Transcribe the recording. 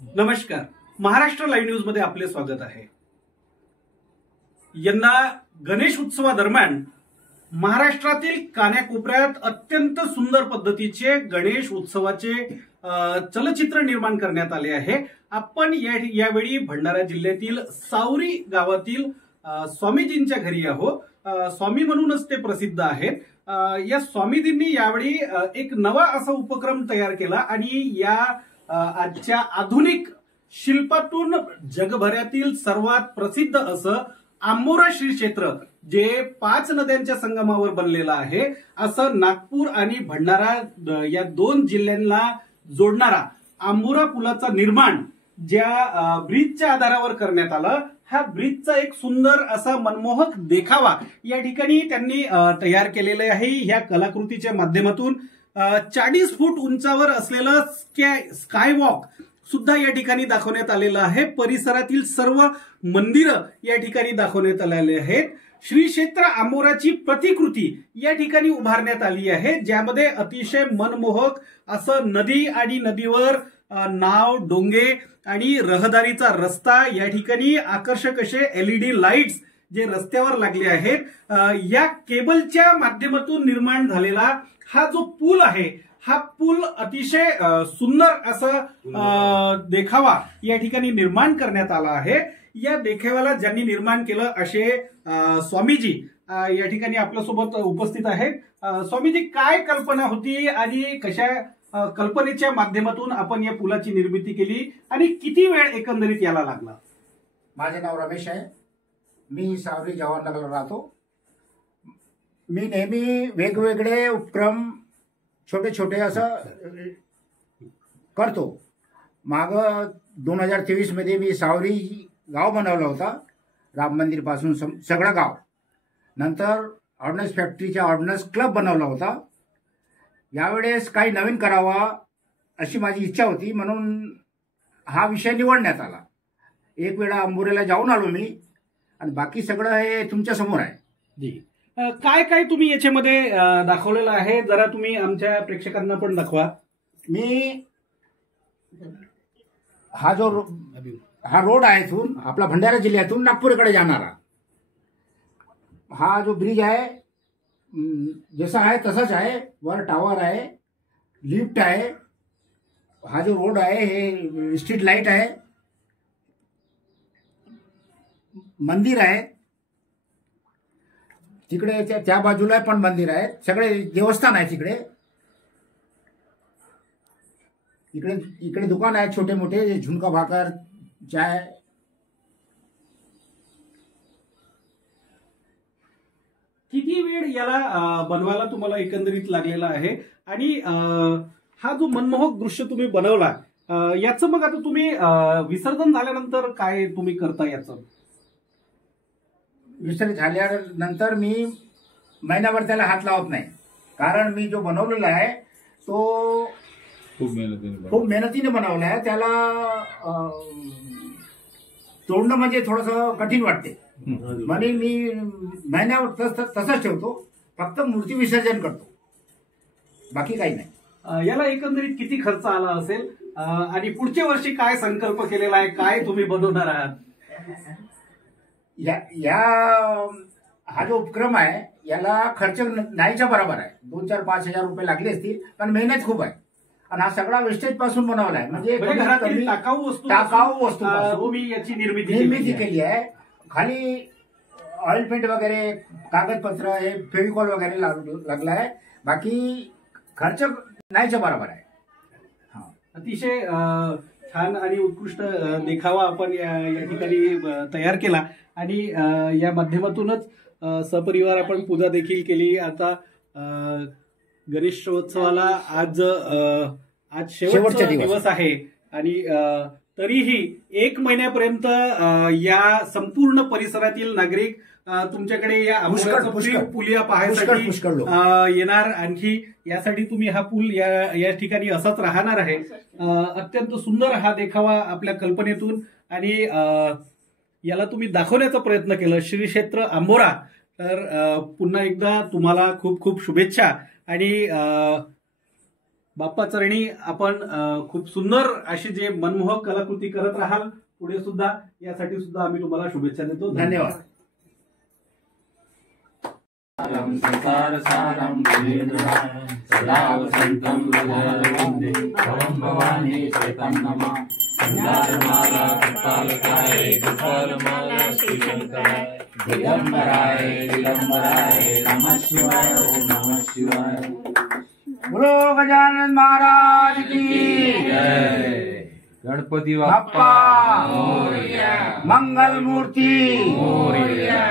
नमस्कार, Maharashtra live news मध्ये आपले स्वागत आहे। यंदा गणेश उत्सवादरम्यान महाराष्ट्रातील कानाकोपऱ्यात अत्यंत सुंदर पद्धतीचे गणेश उत्सवाचे चलचित्र निर्माण करण्यात आले आहे। आपण यावेळी भंडारा जिल्ह्यातील सावरी गावातील स्वामीजींच्या घरी आहोत। स्वामी म्हणूनच ते प्रसिद्ध आहेत। या स्वामीजींनी यावेळी एक नवा असा उपक्रम तयार केला आणि या आजच्या आधुनिक शिल्पातून जगभरातील सर्वात प्रसिद्ध असं आंबोरा श्री क्षेत्र जे 5 नद्यांच्या संगमावर बनलेलं आहे, असं नागपूर आणि भंडारा या 2 जिल्ह्यांना जोडणारा आंबोरा पुलाचा निर्माण ज्या ब्रिजच्या आधारावर करण्यात आलं, हा ब्रिजचा एक सुंदर असा मनमोहक देखावा या ठिकाणी त्यांनी तयार केलेला आहे। या कलाकृतीच्या माध्यमातून 40 फूट उंचावर असलेलं स्कायवॉक सुद्धा या ठिकाणी दाखवण्यात आलेलं आहे। परिसरातील सर्व मंदिरं या ठिकाणी दाखवण्यात आलेली आहेत। श्री क्षेत्र आंबोराची प्रतिकृती या ठिकाणी उभारण्यात आली आहे, ज्यामध्ये अतिशय मनमोहक असं नदी आणि नदीवर नाव, डोंगे आणि रहदारीचा रस्ता, या ठिकाणी आकर्षक असे LED लाईट्स जे रस्त्यावर लागले आहेत। या केबलच्या माध्यमातून निर्माण झालेला हा जो पूल आहे, हा पूल अतिशय सुंदर असा देखावा या ठिकाणी निर्माण करण्यात आला आहे। या देखाव्याला ज्यांनी निर्माण केलं असे स्वामीजी या ठिकाणी आपल्यासोबत उपस्थित आहेत। स्वामीजी, काय कल्पना होती आणि कशा कल्पनेच्या माध्यमातून आपण या पुलाची निर्मिती केली आणि किती वेळ एकंदरीत याला लागला? माझे नाव रमेश आहे। मी सावरी जवाहरनगरला राहतो। मी नेहमी वेगवेगळे उपक्रम छोटे छोटे असं करतो। माग 2023 मध्ये मी सावरी गाव बनवला होता, राम मंदिर पासून सगळं गाव। नंतर ऑर्डनन्स फॅक्टरीचा ऑर्डनन्स क्लब बनवला होता। यावेळेस काही नवीन करावा अशी माझी इच्छा होती, म्हणून हा विषय निवडण्यात आला। एक वेळा आंबोऱ्याला जाऊन आलो मी आणि बाकी सगळं हे तुमच्या समोर आहे। जी, काय काय तुम्ही याच्यामध्ये दाखवलेलं आहे, जरा तुम्ही आमच्या प्रेक्षकांना पण दाखवा। मी हा रोड आहे इथून आपला भंडारा जिल्ह्यातून नागपूरकडे जाणारा, हा जो ब्रिज आहे जसा आहे तसाच आहे। वर टावर आहे, लिफ्ट आहे, हा जो रोड आहे हे स्ट्रीट लाईट आहे, मंदिर आहे तिकडे, त्या बाजूला पण मंदिर आहे, सगळे देवस्थान आहे तिकडे। इकडे दुकान आहे छोटे मोठे, झुणका भाकर, चाय। किती वेळ याला बनवायला तुम्हाला एकंदरीत लागलेला आहे आणि हा जो मनमोहक दृश्य तुम्ही बनवला, याचं मग आता तुम्ही विसर्जन झाल्यानंतर काय तुम्ही करता? याचं विसर्जन झाल्यानंतर मी महिनाभर त्याला हात लावत नाही, कारण मी जो बनवलेला आहे तो खूप मेहनतीने बनवला आहे। त्याला तोडणं म्हणजे थोडंसं कठीण वाटते, म्हणून मी महिन्यावर तसंच ठेवतो, फक्त मूर्ती विसर्जन करतो, बाकी काही नाही। याला एकंदरीत किती खर्च आला असेल आणि पुढच्या वर्षी काय संकल्प केलेला आहे, काय तुम्ही बनवणार आहात? हा जो उपक्रम आहे याला खर्च नाहीच्या बरोबर आहे। 2-4-5 हजार रुपये लागले असतील, पण मेहनत खूप आहे आणि हा सगळा वेस्टेज पासून बनवला आहे, म्हणजे घरातील टाकाऊ वस्तू तुम्ही याची निर्मिती केली आहे। खाली ऑइल पेंट वगैरे, कागदपत्र, हे फेविकॉल वगैरे लागला आहे, बाकी खर्च नाहीच्या बरोबर आहे। अतिशय छान आणि उत्कृष्ट देखावा आपण या ठिकाणी तयार केला आणि या माध्यमातूनच सपरिवार आपण पूजा देखील केली। आता गणेशोत्सवाला आज शेवटचा दिवस आहे आणि तरीही 1 महिन्यापर्यंत या संपूर्ण परिसरातील नागरिक तुमच्याकडे या पुलिया पाहण्यासाठी येणार। आणखी यासाठी तुम्ही हा पूल या ठिकाणी असाच राहणार आहे। अत्यंत सुंदर हा देखावा आपल्या कल्पनेतून आणि याला तुम्ही दाखवण्याचा प्रयत्न केला, श्री क्षेत्र आंबोरा। तर पुन्हा एकदा तुम्हाला खूप खूप शुभेच्छा आणि बाप्पा चरणी आपण खूप सुंदर अशी जे मनमोहक कलाकृती करत राहाल पुढे सुद्धा, यासाठी सुद्धा आम्ही तुम्हाला शुभेच्छा देतो. धन्यवाद. संसार सारं सदा वसन्तं हृदयवन्दे भवं भवानी चैतन्यमा मंदारमाला कपालकाय कपालमाला श्रीशंकराय दिगंबराय नमः शिवाय ओम नमः शिवाय. बोलो गजानन महाराज की जय. गणपती बाप्पा मोरया. मंगल मूर्ती मोरया.